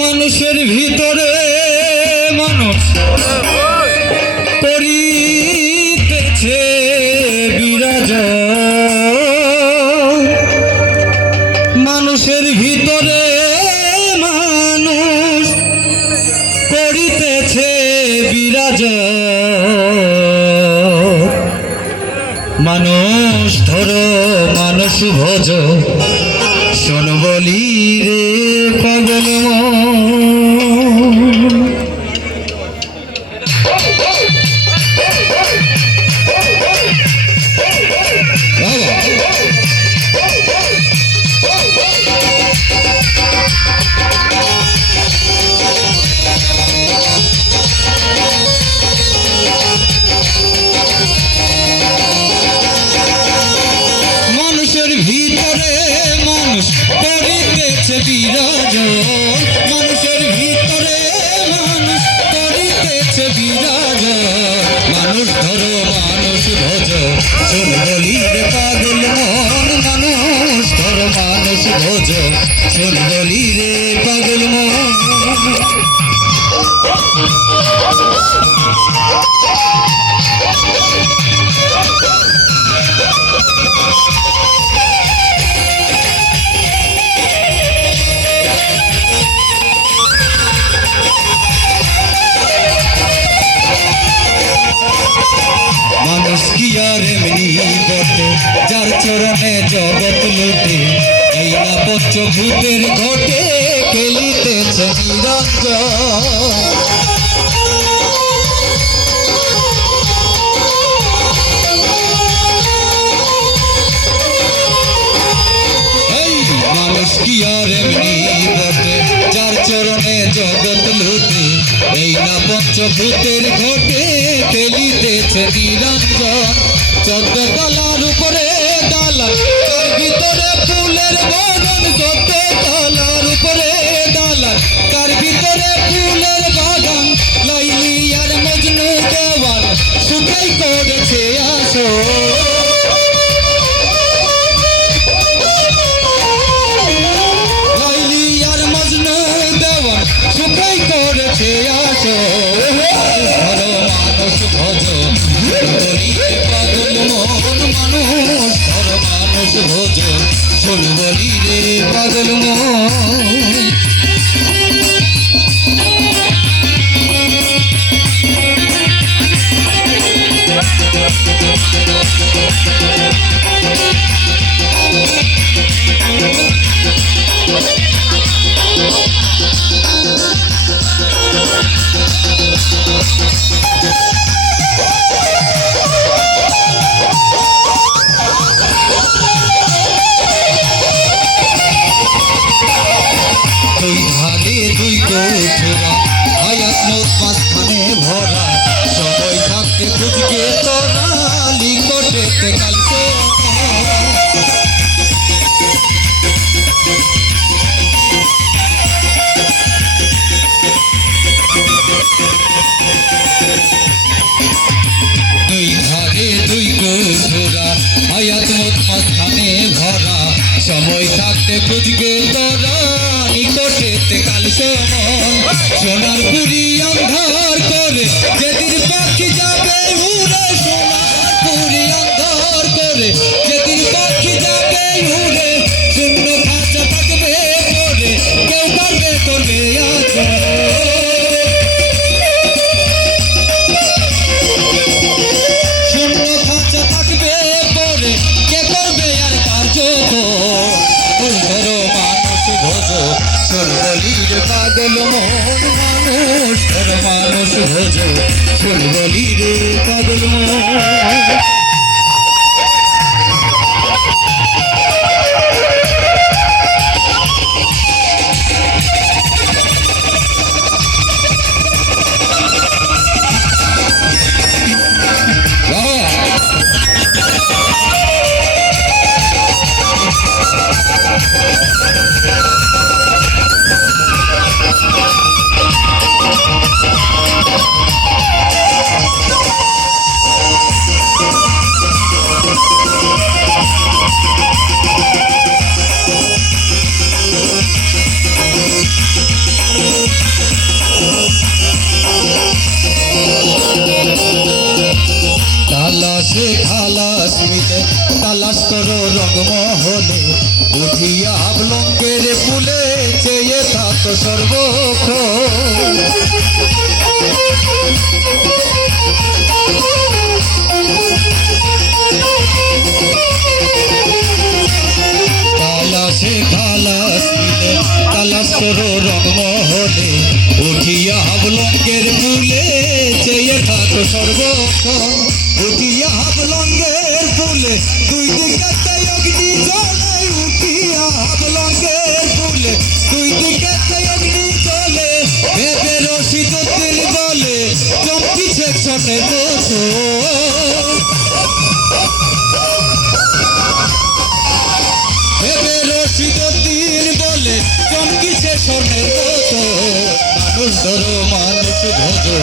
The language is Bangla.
মানুষের ভিতরে মানুষ করিতেছে বিরাজ, মানুষের ভিতরে মানুষ করিতেছে বিরাজ, মানুষ ধরো মানুষ ভজ, শোন বলি রে পাগল মানুষের ভিতরে মানুষ করিতেছে বিরাজ, মানুষের ভিতরে মানুষ করিতেছে বিরাজ, মানুষ ধরো মানুষ ভজ, শোন বলি রে পাগল মন, মানুষ ধরো মানুষ ভজ, শোন বলি রে পাগল মন। মানুষ কি আর এমনি বটে, যার চরণে জগৎ লুটে, এই না পঞ্চভূতের ঘটে খেলিতেছে নিরঞ্জন। মানুষ কি আর এমনি বটে, যার চরণে জগৎ লুটে, এই না পঞ্চভূতের ঘটে খেলিতেছে নিরঞ্জন। 14 তলার উপরে দালান, তার ভিতরে ফুলের বাগান, 14 তলার উপরে দালান, তার ভিতরে ফুলের বাগান, লাইলি আর মজনু দেওয়ান সুখাই করেছে আসো, সুখাই করেছে আসো। ধরো মানুষ ভজ, বলি পাগল মন, মানুষ ধরো মানুষ ভজ, শোন বলি রে পাগল মন। দুই ধারে দুই কোঠরা, আয়াত মোট মাঝখানে ভরা, সময় থাকতে খুঁজকে তোরা লিঙ্গটেতে কালকে। দুই ধারে দুই কোঠরা, আয়াত মোট মাঝখানে ভরা, সময় থাকতে খুঁজকে তোরা নিকটেতে কাল সমন। সোনার পুরি অন্ধার করে যেদিন পাখি যাবে উড়ে, সোনার পুরি অন্ধার করে যেদিন পাখি যাবে উড়ে, শূন্য খাঁচা থাকবে পরে কেউ পারবে করবে আছো। শূন্য খাঁচা থাকবে পরে কে করবে আর কার্য। ধরো মানুষ ভজ, শোন বলি রে পাগল মন, মানুষ ধরো মানুষ ভজ, শোন বলি রে পাগল মন। সর রঙমহলে উঠিয়া আবলঙ্গের ফুলে চেয়ে থাকো সর্বক্ষণ তালাশে খালাস দিলে তালাশ করো রঙমহলে উঠিয়া আবলঙ্গের ফুলে চেয়ে থাকো সর্বক্ষণ উঠিয়া আবলঙ্গের ফুলে দুই দিকে অগ্নি জ্বলে উঠিয়া আবলঙ্গের ফুলে দুই দিকে অগ্নি জ্বলে ভেবে রশিদ উদ্দিন বলে চমকিছে ছোটে মতো ভেবে রশিদ উদ্দিন বলে চমকিছে স্বর্ণের মতো মানুষ ধরো মানুষ ভোজো